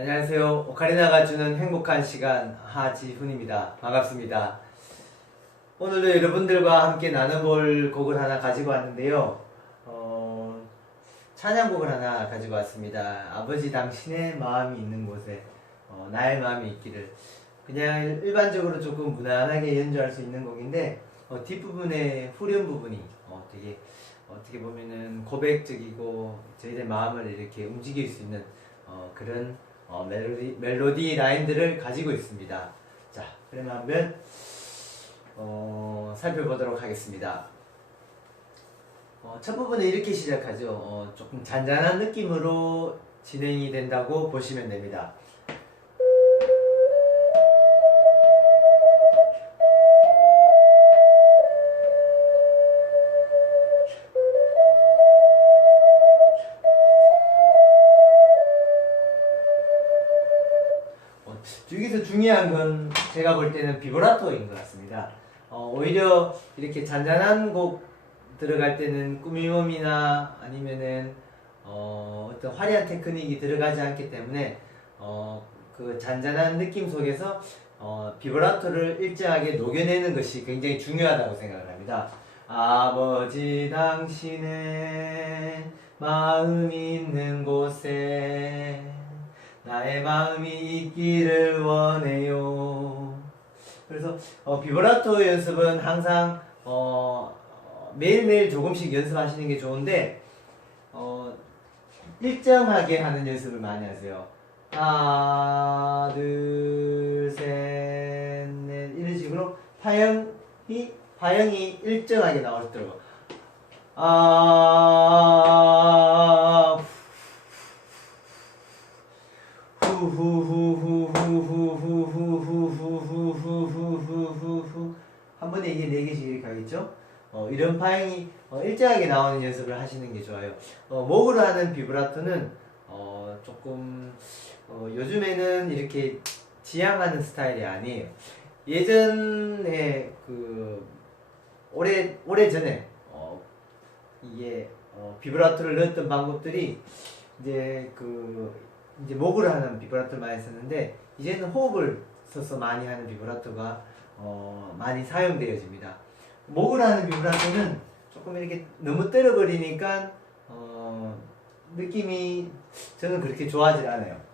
안녕하세요. 오카리나가 주는 행복한 시간 하지훈입니다. 반갑습니다. 오늘도 여러분들과 함께 나눠볼 곡을 하나 가지고 왔는데요. 어, 찬양곡을 하나 가지고 왔습니다. 아버지 당신의 마음이 있는 곳에 어, 나의 마음이 있기를 그냥 일반적으로 조금 무난하게 연주할 수 있는 곡인데 어, 뒷부분의 후렴 부분이 어, 되게 어떻게 보면은 고백적이고 저희들 마음을 이렇게 움직일 수 있는 어, 그런 어, 멜로디, 멜로디 라인들을 가지고 있습니다. 자, 그럼 한번 어, 살펴보도록 하겠습니다. 어, 첫 부분은 이렇게 시작하죠. 어, 조금 잔잔한 느낌으로 진행이 된다고 보시면 됩니다. 제가 볼 때는 비브라토인 것 같습니다. 어, 오히려 이렇게 잔잔한 곡 들어갈 때는 꾸미몸이나 아니면은 어, 떤 화려한 테크닉이 들어가지 않기 때문에 어, 그 잔잔한 느낌 속에서 어, 비브라토를 일정하게 녹여내는 것이 굉장히 중요하다고 생각을 합니다. 아버지 당신의 마음 있는 곳에 나의 마음이 있기를 원해요. 그래서 어, 비브라토 연습은 항상 어, 매일매일 조금씩 연습하시는 게 좋은데 어, 일정하게 하는 연습을 많이 하세요. 하나, 둘, 셋, 넷 이런 식으로 파형이 파형이 일정하게 나오더라고. 아, 후후후후. 한 번에 이게 4개씩 이렇게 하겠죠? 어, 이런 파행이 어, 일정하게 나오는 연습을 하시는 게 좋아요. 어, 목으로 하는 비브라토는 어, 조금 어, 요즘에는 이렇게 지향하는 스타일이 아니에요. 예전에 그 오래 오래 전에 어, 이게 어, 비브라토를 넣었던 방법들이 이제 그 이제 목으로 하는 비브라토를 많이 썼는데 이제는 호흡을 써서 많이 하는 비브라토가 어, 많이 사용되어집니다. 목을하는 비브라토는 조금 이렇게 너무 때려버리니까 어, 느낌이 저는 그렇게 좋아하지 않아요.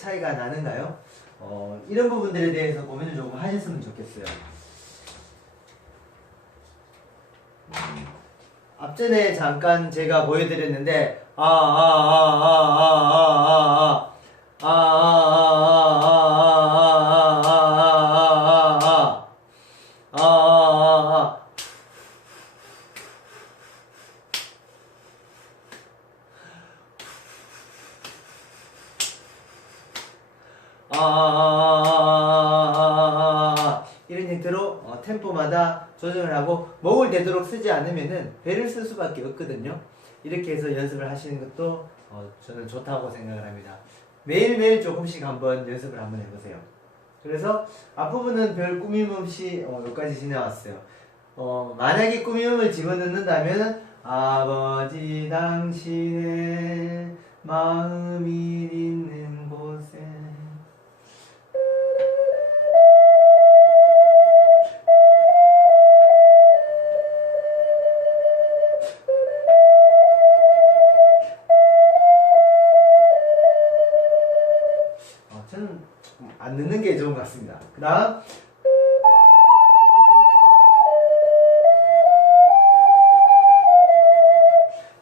차이가 나는가요? 어, 이런 부분들에 대해서 고민을 조금 하셨으면 좋겠어요. 앞전에 잠깐 제가 보여드렸는데 아아아아아아아아아아 아 이런 형태로 어, 템포마다 조정을 하고 목을 되도록 쓰지 않으면은 배를 쓸 수밖에 없거든요. 이렇게 해서 연습을 하시는 것도 어, 저는 좋다고 생각을 합니다. 매일매일 조금씩 한번 연습을 한번 해보세요. 그래서 앞부분은 별 꾸밈 없이 어, 여기까지 지나왔어요. 어, 만약에 꾸밈을 집어넣는다면 아버지 당신의 마음이 있는 저는 안 넣는 게 좋은 것 같습니다. 그 다음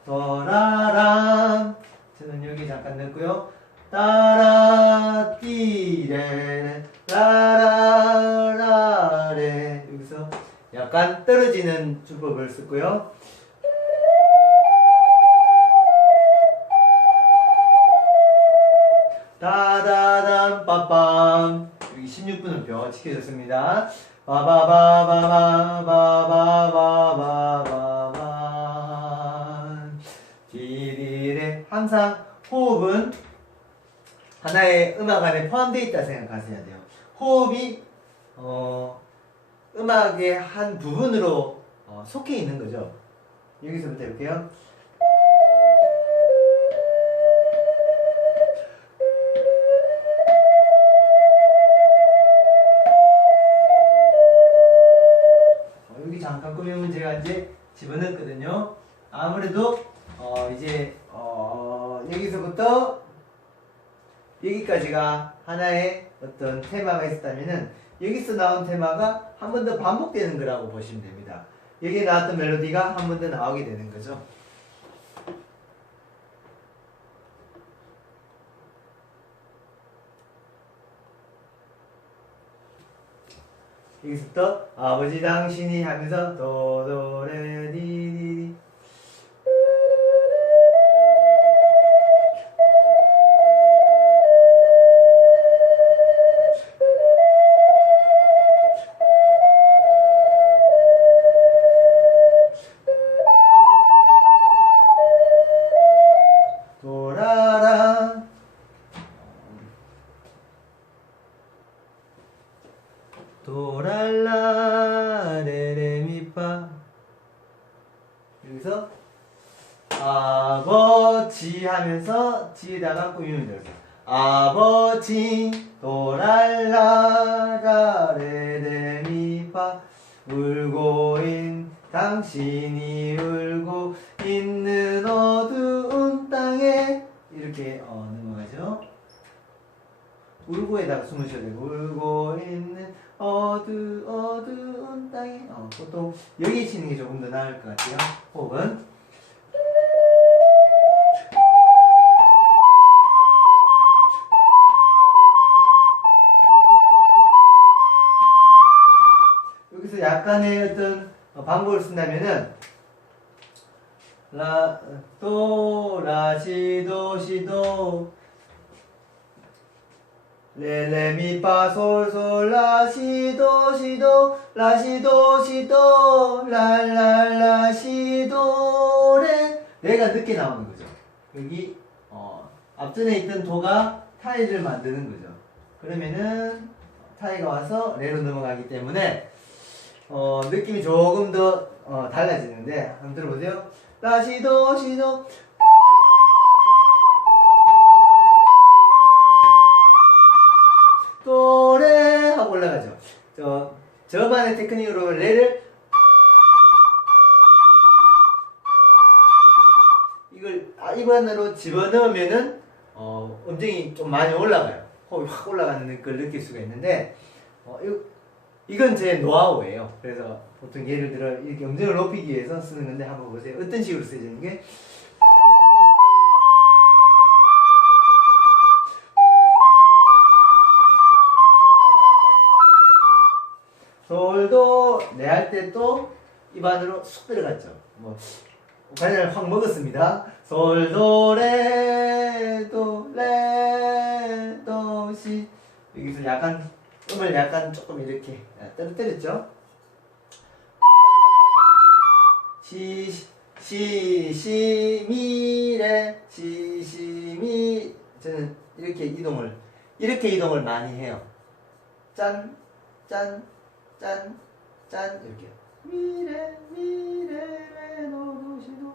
도라람 저는 여기 잠깐 넣고요. 따라 띠레 라라라레 여기서 약간 떨어지는 주법을 쓰고요. 다다단 빠빰 여기 16분음표 지켜줬습니다. 바바바바바바바바바바 디디레 항상 호흡은 하나의 음악 안에 포함되어 있다 생각하셔야 돼요. 호흡이 어, 음악의 한 부분으로 어, 속해 있는 거죠. 여기서부터 해볼게요. 제가 이제 집어넣거든요. 아무래도 어, 이제 어, 여기서부터 여기까지가 하나의 어떤 테마가 있었다면은 여기서 나온 테마가 한 번 더 반복되는 거라고 보시면 됩니다. 여기에 나왔던 멜로디가 한 번 더 나오게 되는 거죠. 여기서부터 아버지 당신이 하면서 도도레디 아버지 도랄라 레레미파 울고 있 당신이 울고 있는 어두운 땅에. 이렇게 어, 넘어가죠? 울고에다가 숨을 쉬어야 되고 울고 있는 어두 어두운 땅에. 어, 보통 여기 치는 게 조금 더 나을 것 같아요. 혹은 여기서 약간의 어떤 어, 방법을 쓴다면은 라, 도, 라, 시, 도, 시, 도 레 레 미 파 솔 솔 라 시 도 시 도 라 시 도 시도 랄랄라 시 도 레 레가 늦게 나오는 거죠. 여기 어, 앞전에 있던 도가 타이를 만드는 거죠. 그러면은 타이가 와서 레로 넘어가기 때문에 어, 느낌이 조금 더 어, 달라지는데 한번 들어보세요. 라시도 시도 또레 하고 올라가죠. 저 저만의 테크닉으로 레를 이걸 아, 입안으로 집어넣으면은 어, 음정이 좀 많이 올라가요. 호흡이 확 올라가는 걸 느낄 수가 있는데 어, 이, 이건 제 노하우예요. 그래서 보통 예를 들어 이렇게 음정을 높이기 위해서 쓰는 건데 한번 보세요. 어떤 식으로 쓰여지는 게 솔도 내할 때 또 입안으로 쑥 들어갔죠. 뭐 과자를 확 먹었습니다. 솔도레 도레 도시 여기서 약간 음을 약간 조금 이렇게 떨어뜨렸죠. 시, 시, 시, 미 레, 시, 시, 미. 저는 이렇게 이동을, 이렇게 이동을 많이 해요. 짠, 짠, 짠, 짠, 이렇게. 미레, 미레, 레, 노, 도, 시, 도.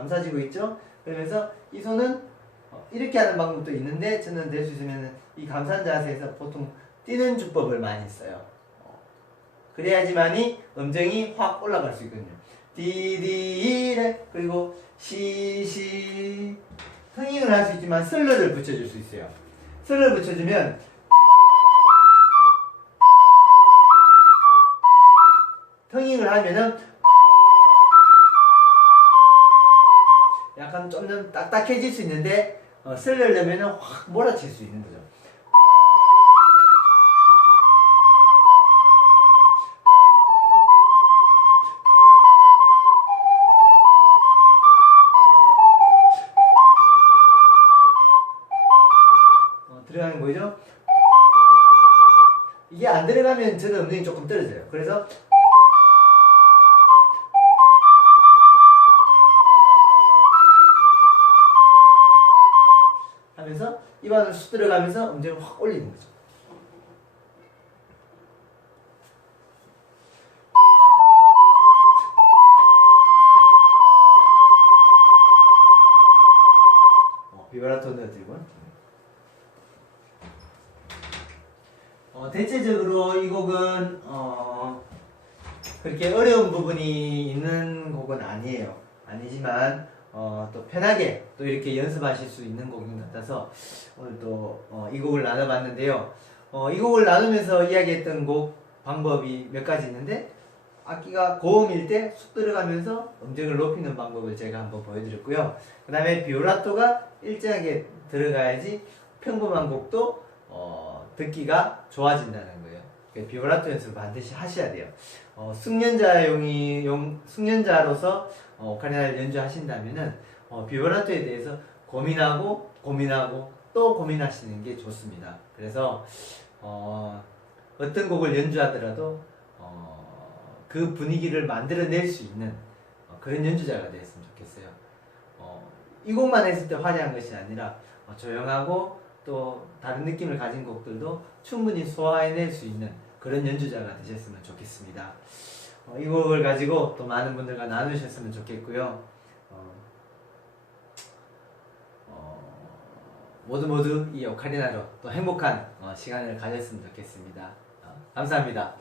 감사지고 있죠? 그러면서 이 손은 어, 이렇게 하는 방법도 있는데 저는 될수 있으면 이 감산 자세에서 보통 뛰는 주법을 많이 써요. 어, 그래야지만이 음정이 확 올라갈 수 있거든요. 디디레 그리고 시시 흥잉을 할 수 있지만 슬러를 붙여줄 수 있어요. 슬러를 붙여주면 흥잉을 하면은 하면 좀 더 딱딱해질 수 있는데 어, 쓸려면 확 몰아칠 수 있는 거죠. 어, 들어가는 거죠? 이게 안 들어가면 저는 음이 조금 떨어져요. 그래서 입안을 쑥 들어가면서 음정을 확 올리는 거죠. 어, 비브라토 넣어드리고 어, 대체적으로 이 곡은 어, 그렇게 어려운 부분이 있는 곡은 아니에요. 아니지만 어, 또 편하게 또 이렇게 연습하실 수 있는 것 같아서 오늘 또 어, 이 곡을 나눠봤는데요. 어, 이 곡을 나누면서 이야기했던 곡 방법이 몇 가지 있는데 악기가 고음일 때 쑥 들어가면서 음정을 높이는 방법을 제가 한번 보여드렸고요. 그 다음에 비올라토가 일정하게 들어가야지 평범한 곡도 어, 듣기가 좋아진다는 거예요. 그 비올라토 연습을 반드시 하셔야 돼요. 어, 숙련자용이 용 숙련자로서 어, 오카리나를 연주하신다면은 어, 비올라토에 대해서 고민하고 고민하고 또 고민하시는 게 좋습니다. 그래서 어, 어떤 곡을 연주하더라도 어, 그 분위기를 만들어낼 수 있는 어, 그런 연주자가 되었으면 좋겠어요. 어, 이 곡만 했을 때 화려한 것이 아니라 어, 조용하고 또 다른 느낌을 가진 곡들도 충분히 소화해낼 수 있는 그런 연주자가 되셨으면 좋겠습니다. 어, 이 곡을 가지고 또 많은 분들과 나누셨으면 좋겠고요. 어, 어, 모두 모두 이 오카리나로 또 행복한 어, 시간을 가졌으면 좋겠습니다. 어, 감사합니다.